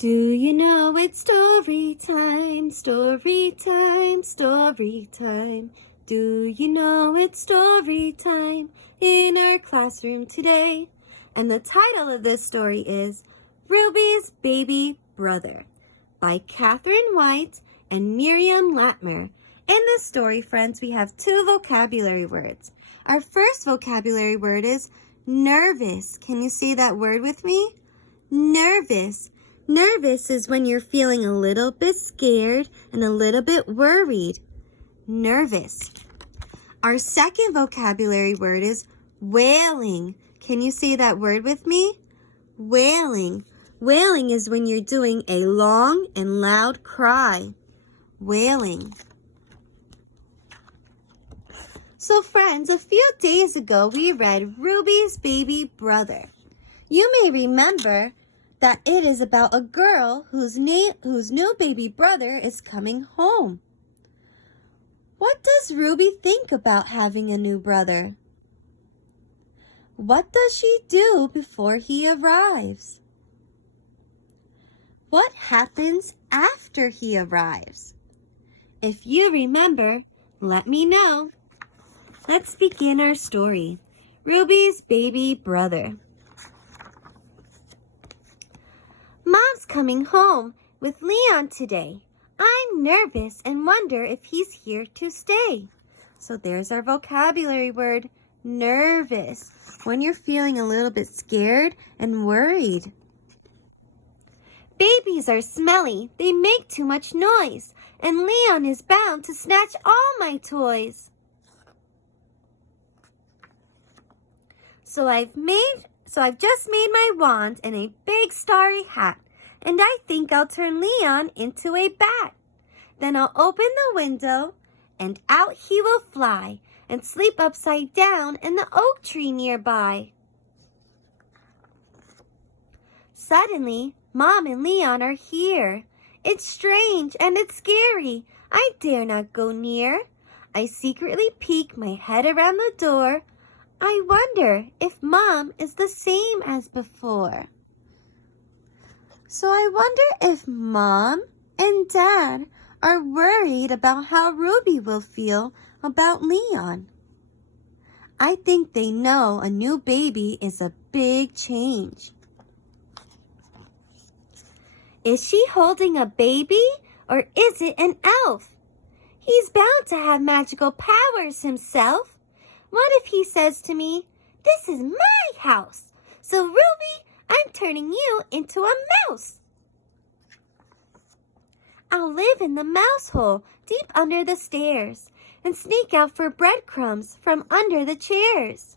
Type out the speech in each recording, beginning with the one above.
Do you know it's story time, story time, story time? Do you know it's story time in our classroom today? And the title of this story is Ruby's Baby Brother by Catherine White and Miriam Latmer. In this story, friends, we have two vocabulary words. Our first vocabulary word is nervous. Can you say that word with me? Nervous. Nervous is when you're feeling a little bit scared and a little bit worried. Nervous. Our second vocabulary word is wailing. Can you say that word with me? Wailing. Wailing is when you're doing a long and loud cry. Wailing. So friends, a few days ago we read Ruby's Baby Brother. You may remember that it is about a girl whose new baby brother is coming home. What does Ruby think about having a new brother? What does she do before he arrives? What happens after he arrives? If you remember, let me know. Let's begin our story. Ruby's Baby Brother. Mom's coming home with Leon today. I'm nervous and wonder if he's here to stay. So there's our vocabulary word, nervous, when you're feeling a little bit scared and worried. Babies are smelly, they make too much noise, and Leon is bound to snatch all my toys. So I've just made my wand and a big starry hat, and I think I'll turn Leon into a bat. Then I'll open the window, and out he will fly and sleep upside down in the oak tree nearby. Suddenly, Mom and Leon are here. It's strange and it's scary. I dare not go near. I secretly peek my head around the door. I wonder if Mom is the same as before. So I wonder if Mom and Dad are worried about how Ruby will feel about Leon. I think they know a new baby is a big change. Is she holding a baby or is it an elf? He's bound to have magical powers himself. What if he says to me, "This is my house, so Ruby, I'm turning you into a mouse. I'll live in the mouse hole deep under the stairs and sneak out for breadcrumbs from under the chairs."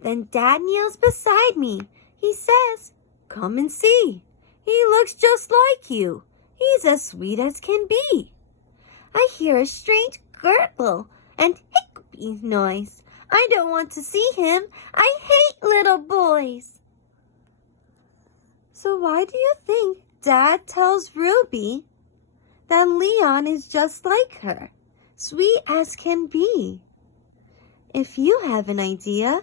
Then Dad kneels beside me. He says, "Come and see. He looks just like you. He's as sweet as can be." I hear a strange gurgle and hiccupy noise. I don't want to see him. I hate little boys. So why do you think Dad tells Ruby that Leon is just like her, sweet as can be? If you have an idea,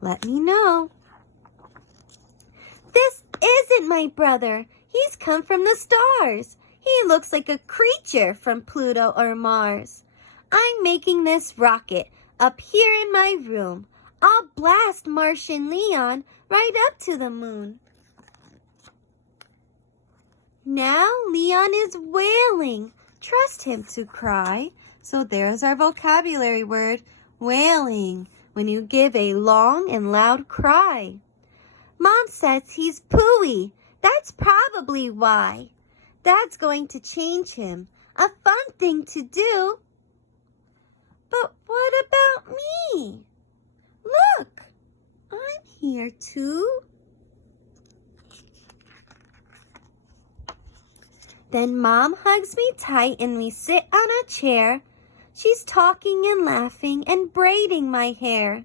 let me know. This isn't my brother. He's come from the stars. He looks like a creature from Pluto or Mars. I'm making this rocket up here in my room. I'll blast Martian Leon right up to the moon. Now Leon is wailing. Trust him to cry. So there's our vocabulary word, wailing, when you give a long and loud cry. Mom says he's pooey. That's probably why. Dad's going to change him. A fun thing to do. But what about me? Look, I'm here too. Then Mom hugs me tight and we sit on a chair. She's talking and laughing and braiding my hair.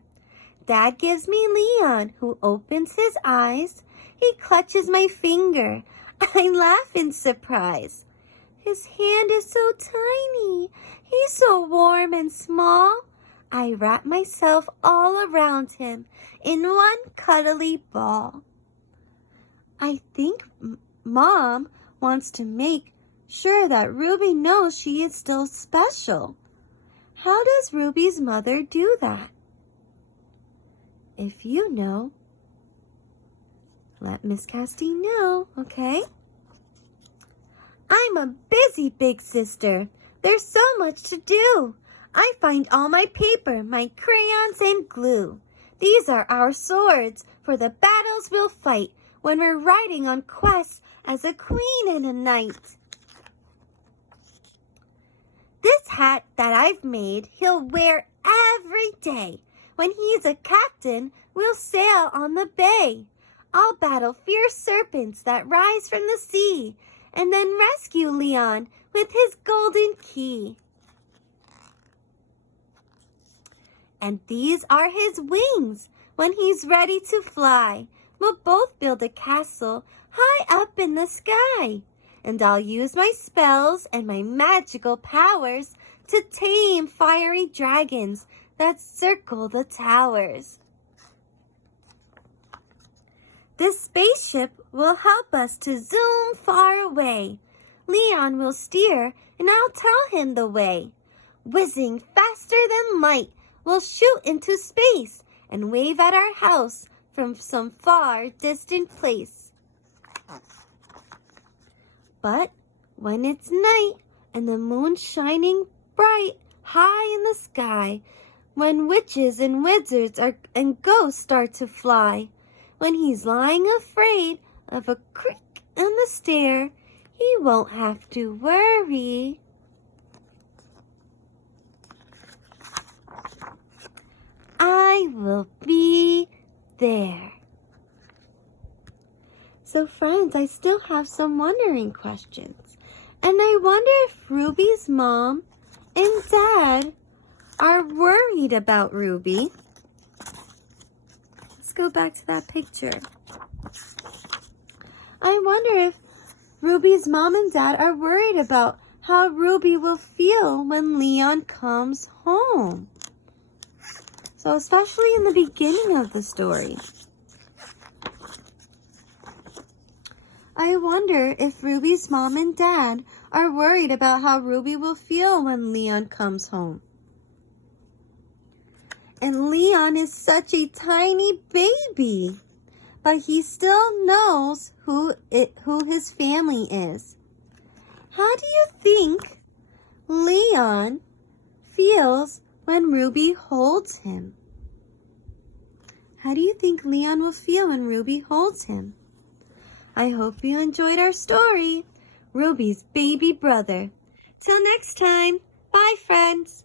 Dad gives me Leon, who opens his eyes. He clutches my finger. I laugh in surprise. His hand is so tiny. He's so warm and small. I wrap myself all around him in one cuddly ball. I think Mom wants to make sure that Ruby knows she is still special. How does Ruby's mother do that? If you know, let Miss Castine know, okay? I'm a busy big sister. There's so much to do. I find all my paper, my crayons, and glue. These are our swords for the battles we'll fight when we're riding on quests as a queen and a knight. This hat that I've made, he'll wear every day. When he's a captain, we'll sail on the bay. I'll battle fierce serpents that rise from the sea, and then rescue Leon with his golden key. And these are his wings. When he's ready to fly, we'll both build a castle high up in the sky. And I'll use my spells and my magical powers to tame fiery dragons that circle the towers. This spaceship will help us to zoom far away. Leon will steer and I'll tell him the way. Whizzing faster than light, we'll shoot into space and wave at our house from some far distant place. But when it's night and the moon's shining bright high in the sky, when witches and wizards and ghosts start to fly, when he's lying afraid of a creak in the stair, he won't have to worry. I will be there. So friends, I still have some wondering questions. And I wonder if Ruby's mom and dad are worried about Ruby. Let's go back to that picture. I wonder if Ruby's mom and dad are worried about how Ruby will feel when Leon comes home. So especially in the beginning of the story. I wonder if Ruby's mom and dad are worried about how Ruby will feel when Leon comes home. And Leon is such a tiny baby, but he still knows who his family is. How do you think Leon feels when Ruby holds him? How do you think Leon will feel when Ruby holds him? I hope you enjoyed our story, Ruby's baby brother. Till next time, bye friends.